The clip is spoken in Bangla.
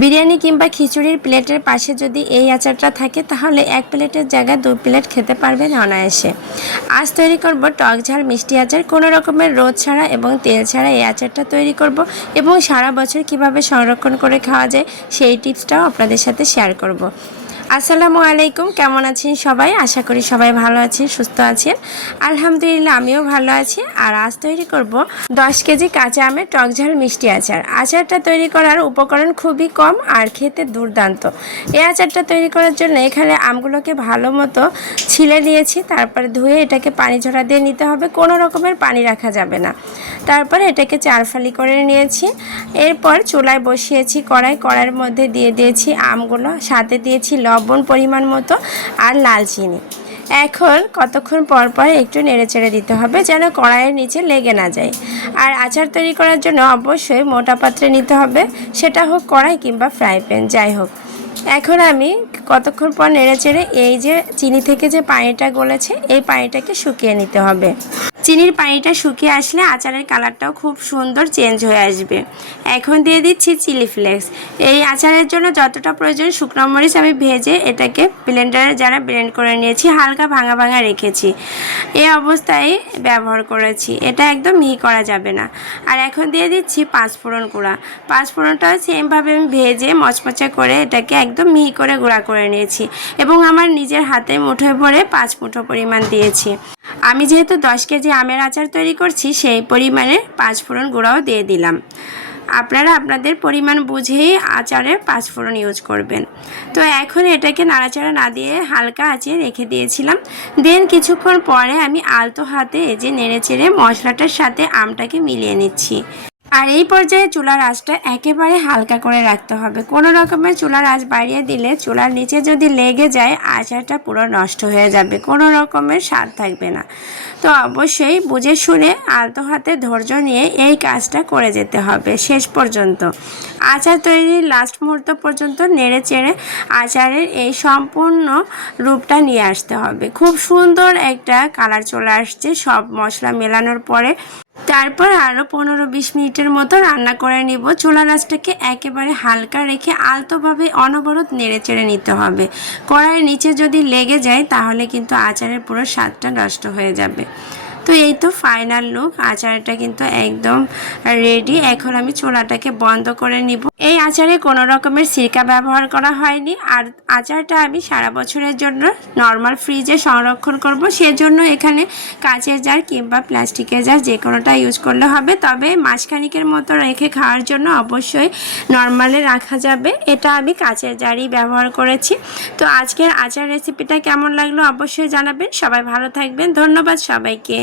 বিরিয়ানি কিংবা খিচুড়ির প্লেটের পাশে যদি এই আচারটা থাকে তাহলে এক প্লেটের জায়গায় 2 প্লেট খেতে পারবেন অনায়াসে। আজ তৈরি করব টক ঝাল মিষ্টি আচার। কোনো রকমের রোদ ছাড়া এবং তেল ছাড়া এই আচারটা তৈরি করব এবং সারা বছর কিভাবে সংরক্ষণ করে খাওয়া যায় সেই টিপসটাও আপনাদের সাথে শেয়ার করব। আসসালামু আলাইকুম, কেমন আছেন সবাই? আশা করি সবাই ভালো আছেন, সুস্থ আছেন। আলহামদুলিল্লাহ আমিও ভালো আছি। আর আজ তৈরি করব 10 কেজি কাঁচা আমের টক ঝাল মিষ্টি আচার। আচারটা তৈরি করার উপকরণ খুবই কম আর খেতে দুর্দান্ত। এই আচারটা তৈরি করার জন্য এখানে আমগুলোকে ভালো মতো ছিলে নিয়েছি, তারপরে ধুয়ে এটাকে পানি ঝরা দিয়ে নিতে হবে, কোনো রকমের পানি রাখা যাবে না। তারপরে এটাকে 4 ফালি করে নিয়েছি। এরপর চুলায় বসিয়েছি কড়াইয়ের মধ্যে দিয়ে দিয়েছি আমগুলো, সাথে দিয়েছি লবণ পরিমাণ মতো আর লাল চিনি। এখন কতক্ষণ পর পর একটু নেড়েচেড়ে দিতে হবে যেন কড়াইয়ের নিচে লেগে না যায়। আর আচার তৈরি করার জন্য অবশ্যই মোটা পাত্রে নিতে হবে, সেটা হোক কড়াই কিংবা ফ্রাই প্যান, যাই হোক। এখন আমি কতক্ষণ পর নেড়েচেড়ে এই যে চিনি থেকে যে পানিটা গলেছে এই পানিটাকে শুকিয়ে নিতে হবে। চিনির পানিটা শুকিয়ে আসলে আচারের কালারটাও খুব সুন্দর চেঞ্জ হয়ে আসবে। এখন দিয়ে দিচ্ছি চিলি ফ্লেক্স। এই আচারের জন্য যতটা প্রয়োজন শুকনো মরিচ আমি ভেজে এটাকে ব্লেন্ডারে যারা ব্লেন্ড করে নিয়েছি, হালকা ভাঙা ভাঙা রেখেছি, এই অবস্থায় ব্যবহার করেছি, এটা একদম মিহি করা যাবে না। আর এখন দিয়ে দিচ্ছি পাঁচফোড়ন গুঁড়া। পাঁচফোড়নটাও সেমভাবে আমি ভেজে মচমচে করে এটাকে একদম মিহি করে গুঁড়া করে নিয়েছি এবং আমার নিজের হাতে মুঠোয় ভরে 5 মুঠো পরিমাণ দিয়েছি। আমি যেহেতু 10 কেজি আমের আচার তৈরি করছি সেই পরিমাণে 5 ফোড়ন গুঁড়াও দিয়ে দিলাম। আপনারা আপনাদের পরিমাণ বুঝেই আচারে 5 ফোড়ন ইউজ করবেন। তো এখন এটাকে নাড়াচাড়া না দিয়ে হালকা আঁচে রেখে দিয়েছিলাম। দেন কিছুক্ষণ পরে আমি আলতো হাতে এই যে নেড়েচেড়ে মশলাটার সাথে আমটাকে মিলিয়ে নিচ্ছি। আর এই পর্যায়ে চুলার আঁচটা একেবারে হালকা করে রাখতে হবে। কোনো রকমের চুলার আঁচ বাড়িয়ে দিলে চুলার নিচে যদি লেগে যায় আচারটা পুরো নষ্ট হয়ে যাবে, কোনো রকমের স্বাদ থাকবে না। তো অবশ্যই বুঝে শুনে আলতো হাতে ধৈর্য নিয়ে এই কাজটা করে যেতে হবে শেষ পর্যন্ত। আচার তৈরির লাস্ট মুহূর্ত পর্যন্ত নেড়ে চেড়ে আচারের এই সম্পূর্ণ রূপটা নিয়ে আসতে হবে। খুব সুন্দর একটা কালার চলে আসছে সব মশলা মেলানোর পরে। তারপর আরও 15-20 মিনিটের মতো রান্না করে নিব। চুলার আঁচটাকে একেবারে হালকা রেখে আলতোভাবে অনবরত নেড়ে চেড়ে নিতে হবে। কড়াইয়ের নিচে যদি লেগে যায় তাহলে কিন্তু আচারের পুরো স্বাদটা নষ্ট হয়ে যাবে। তো এই তো ফাইনাল লুক, আচারটা কিন্তু একদম রেডি। এখন আমি চুলাটাকে বন্ধ করে নিব। এই আচারে কোনো রকমের সিরকা ব্যবহার করা হয়নি। আর আচারটা আমি সারা বছরের জন্য নর্মাল ফ্রিজে সংরক্ষণ করব, সেজন্য এখানে কাঁচের জার কিংবা প্লাস্টিকের জার যে কোনোটা ইউজ করলে হবে। তবে মাসখানিকের মতো রেখে খাওয়ার জন্য অবশ্যই নর্মালে রাখা যাবে। এটা আমি কাঁচের জারই ব্যবহার করেছি। তো আজকের আচার রেসিপিটা কেমন লাগলো অবশ্যই জানাবেন। সবাই ভালো থাকবেন, ধন্যবাদ সবাইকে।